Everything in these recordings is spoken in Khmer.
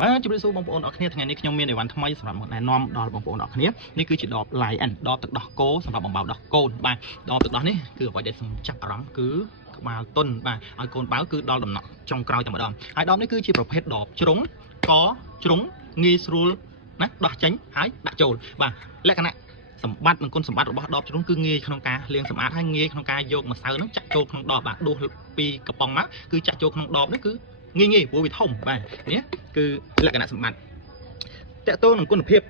បាទជំរាបសួរបងប្អូនអរគ្នាថ្ងៃនេះខ្ញុំមានអីវ៉ាន់ថ្មីសម្រាប់មកណែនាំដល់បងប្អូនអរគ្នានេះគឺជាដប Lion ដបទឹកដោះគោសម្រាប់បំបៅដោះកូនបាទដបទឹកដោះនេះគឺអ្វីដែលខ្ញុំចាប់អារម្មណ៍គឺក្បាលតុនបាទឲ្យកូនបៅគឺដល់ដំណក់ចុងក្រោយតែម្ដងហើយដបនេះគឺជាប្រភេទដបជ្រុងកជ្រុងងាយស្រួលណាដោះចេញហើយដាក់ចូលបាទលក្ខណៈសម្បត្តិនិងគុណសម្បត្តិរបស់ដបជ្រុងគឺងាយក្នុងការលាងសម្អាតហើយងាយក្នុងការយកម្សៅហ្នឹងចាក់ចូលក្នុងដបបាទដួសពីកំប៉ុងមកគឺចាក់ចូលក្នុងដបនេះគឺងាយព្រោះវាធំបាទនេះគឺលក្ខណៈសម្បត្តិតកតងនឹងគុណភាព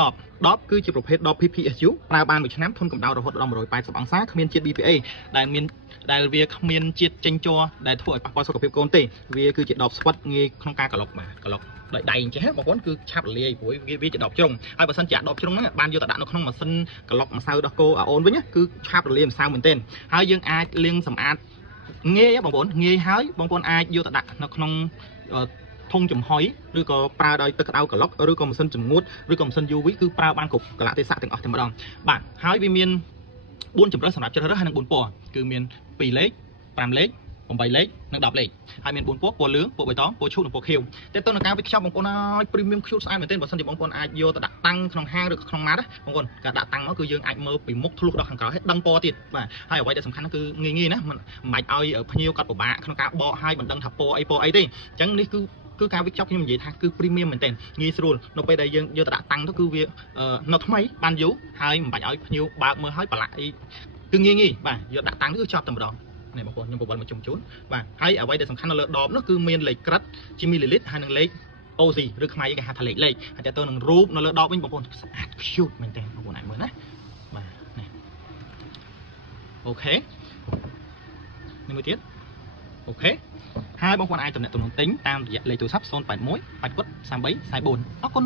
ដបគឺជាប្រភេទដប PPSU ប្រើបានមួយឆ្នាំធន់កម្ដៅរហូតដល់180អង្សាគ្មានជាតិ BPA ដែលវាគ្មានជាតិចេញជ័រដែលធ្វើឲ្យប៉ះពាល់សុខភាពកូនទេវាគឺជាដបស្វិតងាយក្នុងការក្លុកបាទក្លុកដោយដៃអញ្ចឹងបងប្អូនគឺឆាប់រលាយព្រោះវាជាដបជ្រុងហើយបើសិនជាដបជ្រុងហ្នឹងបានយកទៅដាក់នៅក្នុងម៉ាស៊ីនក្លុកម្សៅដោះគោអូនវិញគឺឆាប់រលាយម្សៅមែនទែនហើយយើងអាចលាងសម្អាតងាយបងប្អូនងាយហើយបងប្អូនអាចយកទៅដាក់នៅក្នុងធុងចំហុយឬក៏ប្រើដោយទឹកក្តៅក្លុកឬក៏ម៉ាស៊ីនចម្ងួតឬក៏ម៉ាស៊ីន UV គឺប្រើបានគ្រប់កលៈទេសៈទាំងអស់តែម្ដងបាទហើយវាមាន4ជម្រើសសម្រាប់ជ្រើសរើសហើយនឹង4ពណ៌គឺមាន2លេខ5លេខ8លេខនិង10លេខហើយមាន4ពណ៌ពណ៌លឿងពណ៌បៃតងពណ៌ឈូកនិងពណ៌ខៀវតែទៅនឹងការវិខ្ចប់បងប្អូនឲ្យ premium ខ្ជូតស្អាតមែនទែនបើសិនជាបងប្អូនអាចយកទៅដាក់តាំងក្នុងហាងឬក្នុងម៉ាតបងប្អូនការដាក់តាំងមកគឺយើងអាចមើលពីមុខធ្លុះដល់ខាងក្រោយហើយដឹងពណ៌ទៀតបាទហើយអ្វីដែលសំខាន់គឺងាយណាមិនបាច់ឲ្យភ្ញៀវគាត់ពិបាកក្នុងការបកឲ្យមិនដឹងថាពណ៌អីទេអញ្ចឹងនេះគឺការវិខ្ចប់ខ្ញុំនិយាយថាគឺ premium មែនទែនងាយស្រួលនៅពេលដែលយើងយកទៅដាក់តាំងទៅគឺវានៅថ្មីបានយូរហើយមិនបាច់ឲ្យភ្ញៀវបើកមើលឲ្យប្រឡាក់អីគឺងាយបាទយកដាក់តាំងគឺចប់តែម្ដងនេះបងប្អូនខ្ញុំបបិលមកជុំជូនបាទហើយអ្វីដែលសំខាន់នៅលើដបនោះគឺមានលេខក្រិតជាមីលីលីត្រហើយនឹងលេខ OC ឬខ្មែរគេហៅថាលេខហើយតើទៅនឹងរូបនៅលើដបវិញបងប្អូនស្អាត cute មែនទែនបងប្អូនអាចមើលណាបាទនេះអូខេនេះមួយទៀតអូខេហើយបងប្អូនអាចទំនាក់ទំនងទិញតាមរយៈលេខទូរស័ព្ទ081 8 33 44អរគុណ